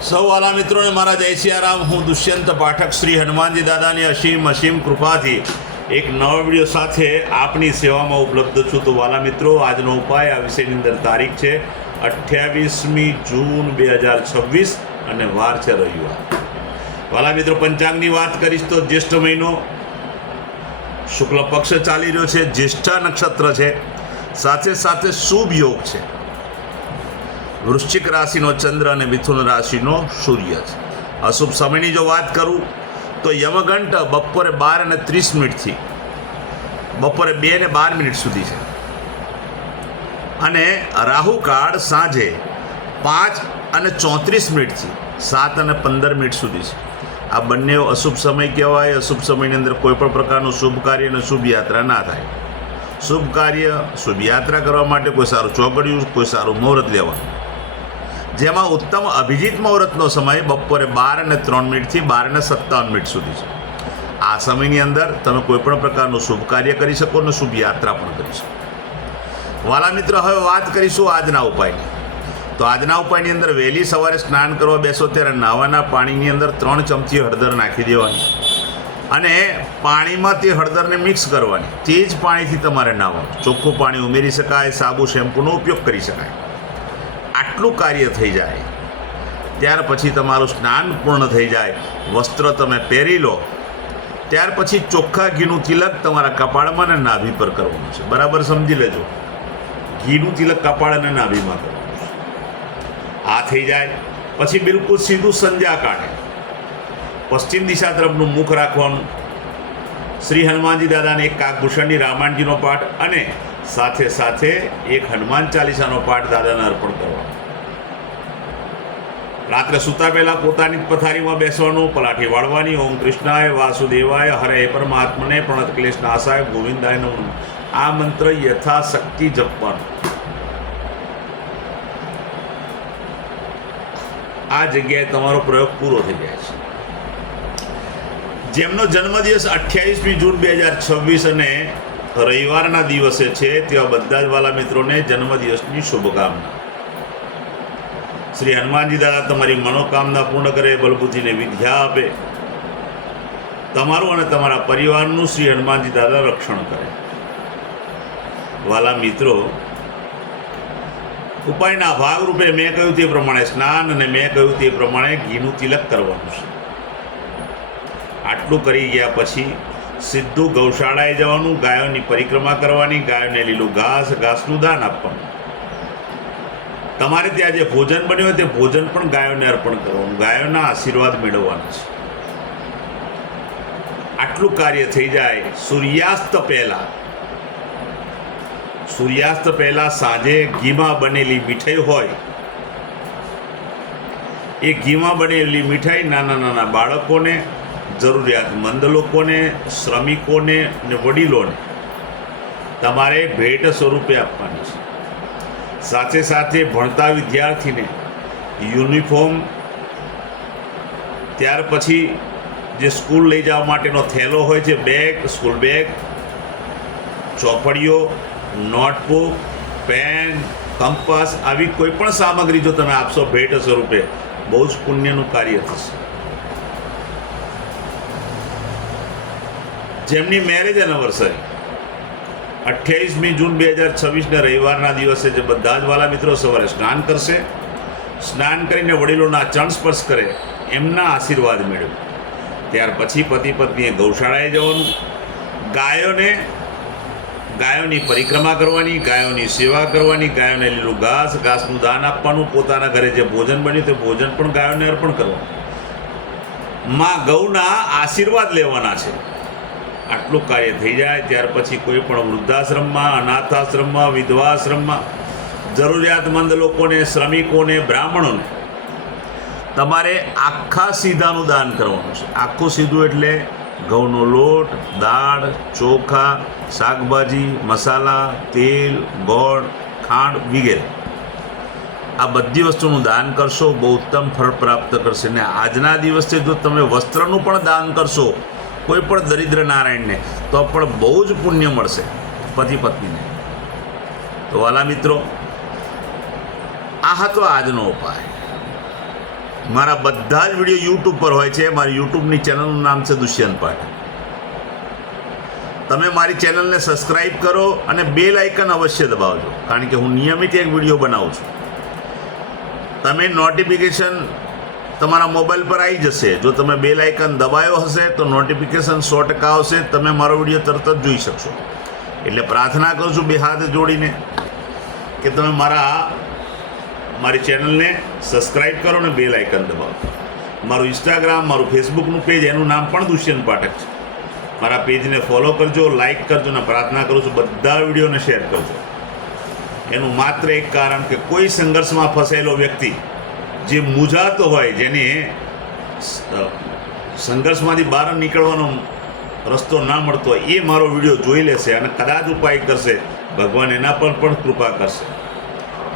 સૌ વાલા મિત્રોને મારા જય સિયારામ. હું દુષ્યંત પાઠક શ્રી હનુમાનજી દાદાની અસીમ કૃપાથી એક નવા વિડીયો સાથે આપની સેવામાં ઉપલબ્ધ છું. તો વાલા મિત્રો, આજનો ઉપાય આ વિષયની અંદર તારીખ છે 28મી જૂન 2026 અને વાર છે રવિવાર. વાલા મિત્રો, પંચાંગની વાત કરીશ તો જ્યેષ્ઠ મહિનો શુક્લ પક્ષ ચાલી રહ્યો છે, જ્યેષ્ઠા નક્ષત્ર છે, સાથે સાથે શુભ યોગ છે. વૃશ્ચિક રાશિનો ચંદ્ર અને મિથુન રાશિનો સૂર્ય છે. અશુભ સમયની જો વાત કરું તો યમઘંટ બપોરે 12:30 બપોરે 2:12 સુધી છે અને રાહુકાળ સાંજે 5:34 7:15 સુધી છે. આ બંને અશુભ સમય કહેવાય. અશુભ સમયની અંદર કોઈ પણ પ્રકારનું શુભ કાર્ય અને શુભ યાત્રા ના થાય. શુભ કાર્ય શુભ યાત્રા કરવા માટે કોઈ સારું ચોગડિયું, કોઈ સારું મુહૂર્ત લેવાનું, જેમાં ઉત્તમ અભિજીત મુહૂર્તનો સમય બપોરે 12:03 થી 12:57 સુધી છે. આ સમયની અંદર તમે કોઈ પણ પ્રકારનું શુભ કાર્ય કરી શકો અને શુભ યાત્રા પણ કરી શકો. વાલા મિત્રો, હવે વાત કરીશું આજના ઉપાયની. તો આજના ઉપાયની અંદર વહેલી સવારે સ્નાન કરવા બેસો ત્યારે નાવાના પાણીની અંદર 3 ચમચી હળદર નાખી દેવાની અને પાણીમાં તે હળદરને મિક્સ કરવાની. તે જ પાણીથી તમારે નાહવાનું. ચોખ્ખું પાણી ઉમેરી શકાય, સાબુ શેમ્પૂનો ઉપયોગ કરી શકાય. આટલું કાર્ય થઈ જાય ત્યાર પછી તમારું સ્નાન પૂર્ણ થઈ જાય, વસ્ત્ર તમે પહેરી લો, ત્યાર પછી ચોખ્ખા ઘીનું તિલક તમારા કપાળમાં અને નાભી પર કરવાનું છે. બરાબર સમજી લેજો, ઘીનું તિલક કપાળ અને નાભીમાં કરવાનું છે. આ થઈ જાય પછી બિલકુલ સીધું સંધ્યા કાઢે પશ્ચિમ દિશા તરફનું મુખ રાખવાનું. શ્રી હનુમાનજી દાદાને એક કાકભૂષણની રામાયણજીનો પાઠ અને સાથે સાથે એક હનુમાન ચાલીસાનો પાઠ દાદાને અર્પણ કરવાનો. રાત્રે સૂતા પહેલાં પોતાની પથારીમાં બેસવાનું, પલાઠી વાળવાની. ઓમ કૃષ્ણાય વાસુદેવાય હરે પરમાત્મને પ્રણત ક્લેશ નાશાય ગોવિંદાય નમઃ. આ મંત્ર યથાશક્તિ જપવાનો. આ જગ્યાએ તમારો પ્રયોગ પૂરો થઈ જાય છે. જેમનો જન્મદિવસ 28મી જૂન 2026 અને રવિવારના દિવસે છે તેવા બધા જ વાલા મિત્રોને જન્મદિવસની શુભકામના. શ્રી હનુમાનજી દાદા તમારી મનોકામના પૂર્ણ કરે, બલબુદ્ધિને વિદ્યા આપે, તમારું અને તમારા પરિવારનું શ્રી હનુમાનજી દાદા રક્ષણ કરે. વાલા મિત્રો, ઉપાયના ભાગરૂપે મેં કહ્યું તે પ્રમાણે સ્નાન અને મેં કહ્યું તે પ્રમાણે ઘીનું તિલક કરવાનું છે. આટલું કરી ગયા પછી સીધું ગૌશાળાએ જવાનું, ગાયોની પરિક્રમા કરવાની, ગાયોને લીલું ઘાસનું દાન આપવાનું. તમારે ત્યાં જે ભોજન બન્યું હોય તે ભોજન પણ ગાયોને અર્પણ કરવાનું, ગાયોના આશીર્વાદ મેળવવાના છે. આટલું કાર્ય થઈ જાય સૂર્યાસ્ત પહેલા સાંજે ઘીમાં બનેલી મીઠાઈ હોય, એ ઘીમાં બનેલી મીઠાઈ નાના નાના બાળકોને, જરૂરિયાતમંદ લોકોને, શ્રમિકોને અને વડીલોને તમારે ભેટ સ્વરૂપે આપવાની છે. સાથે સાથે ભણતા વિદ્યાર્થીને યુનિફોર્મ, ત્યાર પછી જે સ્કૂલ લઈ જવા માટેનો થેલો હોય છે, બેગ, સ્કૂલ બેગ, ચોપડીઓ, નોટબુક, પેન, કંપાસ, આવી કોઈ પણ સામગ્રી જો તમે આપશો ભેટ સ્વરૂપે, બહુ જ પુણ્યનું કાર્ય થશે. જેમની મેરેજ એનિવર્સરી 28મી જૂન 2026ને રવિવારના દિવસે જે બધા જ વાલા મિત્રો સવારે સ્નાન કરશે, સ્નાન કરીને વડીલોના ચરણ સ્પર્શ કરે, એમના આશીર્વાદ મેળવે, ત્યાર પછી પતિ પત્નીએ ગૌશાળાએ જવાનું, ગાયોની પરિક્રમા કરવાની, ગાયોની સેવા કરવાની, ગાયોને લીલું ઘાસનું દાન આપવાનું, પોતાના ઘરે જે ભોજન બન્યું તે ભોજન પણ ગાયોને અર્પણ કરવાનું, માં ગૌના આશીર્વાદ લેવાના છે. આટલું કાર્ય થઈ જાય ત્યાર પછી કોઈ પણ વૃદ્ધાશ્રમમાં, અનાથાશ્રમમાં, વિધવાશ્રમમાં જરૂરિયાતમંદ લોકોને, શ્રમિકોને, બ્રાહ્મણોને તમારે આખા સીધાનું દાન કરવાનું છે. આખું સીધું એટલે ઘઉંનો લોટ, દાળ, ચોખા, શાકભાજી, મસાલા, તેલ, ગોળ, ખાંડ વગેરે આ બધી વસ્તુનું દાન કરશો, બહુ ઉત્તમ ફળ પ્રાપ્ત કરશે. ને આજના દિવસે જો તમે વસ્ત્રનું પણ દાન કરશો કોઈ પણ દરિદ્ર નારાયણને, તો પણ બહુ જ પુણ્ય મળશે પતિ પત્નીને. તો વાલા મિત્રો, આ હતો આજનો ઉપાય. મારા બધા જ વિડીયો યુટ્યુબ પર હોય છે. મારી યુટ્યુબની ચેનલનું નામ છે દુષ્યંત પાઠક. તમે મારી ચેનલને સબસ્ક્રાઈબ કરો અને બેલ આઇકન અવશ્ય દબાવજો, કારણ કે હું નિયમિત એક વિડીયો બનાવું છું. તમે નોટિફિકેશન તમારા મોબાઈલ પર આવી જશે. જો તમે બેલ આઇકન દબાયો હશે તો નોટિફિકેશન 100% આવશે. તમે મારો વિડીયો તરત જ જોઈ શકશો. એટલે પ્રાર્થના કરું છું બે હાથ જોડીને કે તમે મારી ચેનલને સબસ્ક્રાઈબ કરો અને બેલ આઇકન દબાવો. મારું ઇન્સ્ટાગ્રામ, મારું ફેસબુકનું પેજ, એનું નામ પણ દુષ્યંત પાઠક છે. મારા પેજને ફોલો કરજો, લાઈક કરજો અને પ્રાર્થના કરું છું બધા વિડીયોને શેર કરજો. એનું માત્ર એક કારણ કે કોઈ સંઘર્ષમાં ફસાયેલો વ્યક્તિ જે મૂંઝાતો હોય, જેને સંઘર્ષમાંથી બહાર નીકળવાનો રસ્તો ના મળતો હોય, એ મારો વિડીયો જોઈ લેશે અને કદાચ ઉપાય કરશે. ભગવાન એના પર પણ કૃપા કરશે.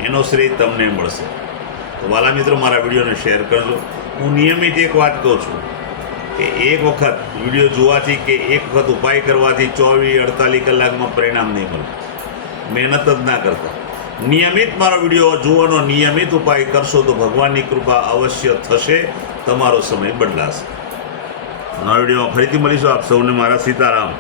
એનો શ્રેય તમને મળશે. તો વાલા મિત્રો, મારા વિડીયોને શેર કરજો. હું નિયમિત એક વાત કહું છું કે એક વખત વિડીયો જોવાથી કે એક વખત ઉપાય કરવાથી 24-48 કલાકમાં પરિણામ નહીં મળે. મહેનત જ ના કરતા નિયમિત મારો વિડીયો જોવાનો, નિયમિત ઉપાય કરશો તો ભગવાનની કૃપા અવશ્ય થશે. તમારો સમય બદલાશે. નવા વિડીયોમાં ફરીથી મળીશું. આપ સૌને મારા સીતારામ.